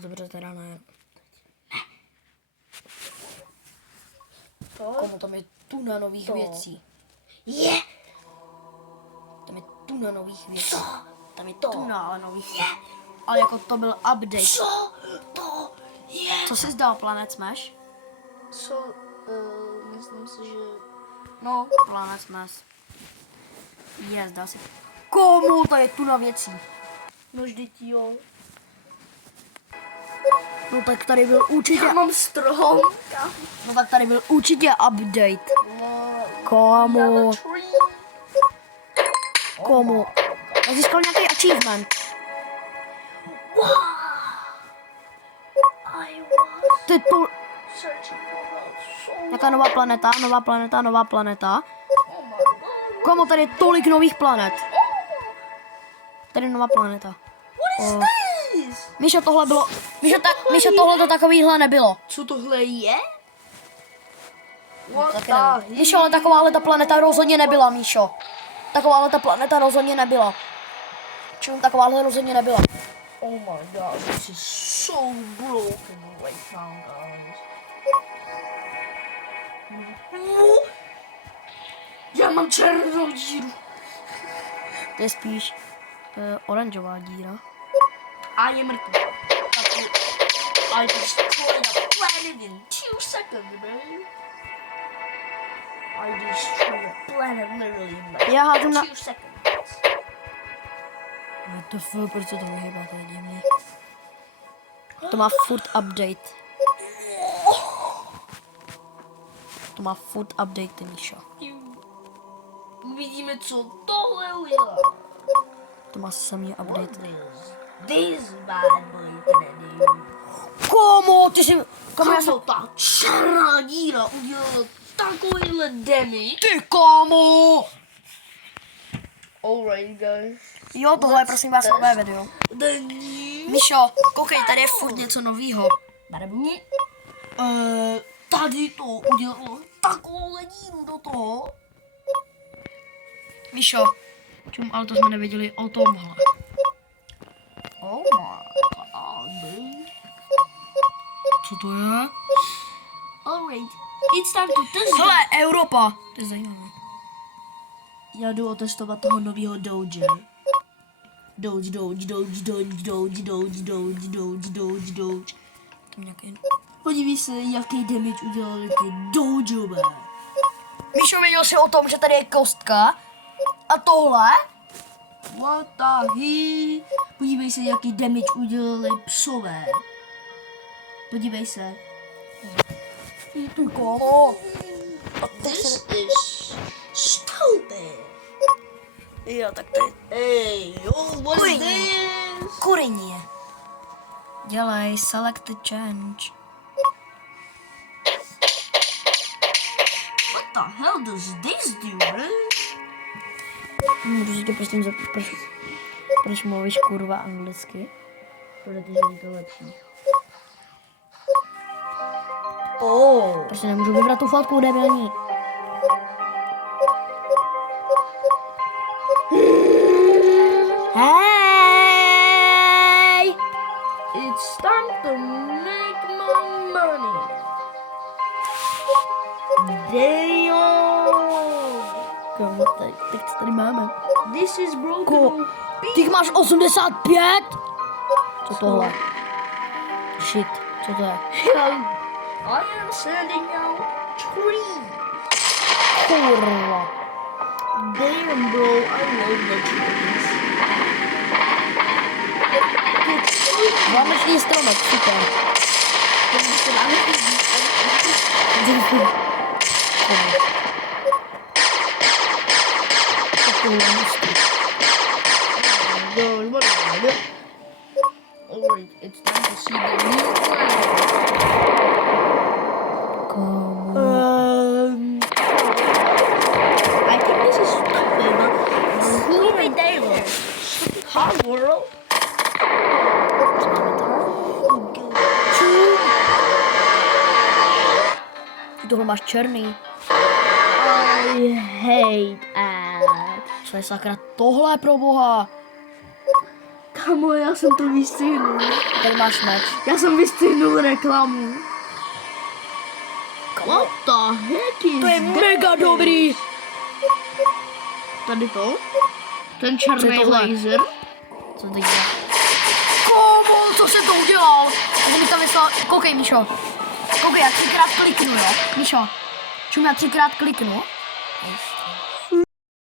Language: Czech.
Dobře, teda ne. Komu tam je tuna nových věcí. Je! Tam je tuna nových věcí. Co? Tam je To tuna ale nových věcí. je! Ale jako to byl update. Co to je? Co jsi zdal, Planet Smash? Co? Myslím si, že... No, Planet Smash. Je, zdal si. Komu to je tuna věcí? No vždyť jo. No tak tady byl určitě... Já mám strom. No tak tady byl určitě update. Komu? Komu? Já získal nějaký achievement. I was Titul... searching for a soul. Jaká nová planeta, nová planeta, nová planeta. Oh my god. Komu tady je tolik nových planet? Tady je nová planeta. What is this? Míšo, tohle bylo... Míšo, tohle to takovýhle nebylo. Co tohle je? What Taky the nevím. Míšo, ale takováhle ta planeta rozhodně nebyla, Míšo. Takováhle ta planeta rozhodně nebyla. Čím takováhle rozhodně nebyla. Oh my god, this is so broken right now, guys. Já mám černou díru. To je spíš oranžová díra. A je mrtvý. I destroyed a planet in 2 seconds, bro. I destroyed a planet literally in like Já hážu na... 2 seconds. Proč se to vyhýbá, to je divný. To má furt update. To má furt update, Míšo. Uvidíme, co tohle udělá. To má samý update. This bad boy gonna do. Komu? Ty jsi... Komu já jsem... Kamu ta černá díra udělala takovýhle damage? Ty komu? Alright, guys. Jo, tohle je prosím vás nové video. The new... Míšo, koukej, tady je furt něco novýho. Barevně. Tady to udělalo takovouhle díru do toho. Míšo, čum, ale to jsme nevěděli o tomhle. Oh my god, dude. Co to je? Alright, it's time to test. Hele, Evropa. To je zajímavé. Já jdu otestovat toho nového Doge. Doge. Tam nějaký... Podívej se, jaký damage udělali ty Dogeové. Míšo, věděl jsi o tom, že tady je kostka? A tohle? What the he? Podívej se, jaký damage udělali psové. Podívej se. Ty komu? This is stupid. Jo, tak to je... Hey, yo, what is this? Kurině. Dělej, select the change. What the hell does this do, bro? Můžu tě prosím zeptat, proč mluvíš kurva anglicky? Protože je to lepší. Oh. Proč nemůžu vybrat tu fotku, debilní? Hej! It's time to make my money. Damn. Kámo, tak co tady máme? This is broken. Ko, ty máš 85? Co tohle? Shit, co to je? I am sending out trees. Kurva. Damn, bro, I love the trees. Vánoční stromek, super. Alright, it's time to see the new planet. I think this is stupid. Stupid day, bro. Hot world. Tohle máš černý. I hate ads. Co je sakra tohle pro boha? Kamo, já jsem to vystihnul. Tady máš meč. Já jsem vystihnul reklamu. What the heck is To je that? mega dobrý. Tady to? Ten Co je černý tohle? laser. Co teď dělá? Komu, co jsem to udělal? To mi to vyslal, koukej Míšo. Koukej, já 3krát kliknu, jo. Míšo, čum, já 3krát kliknu.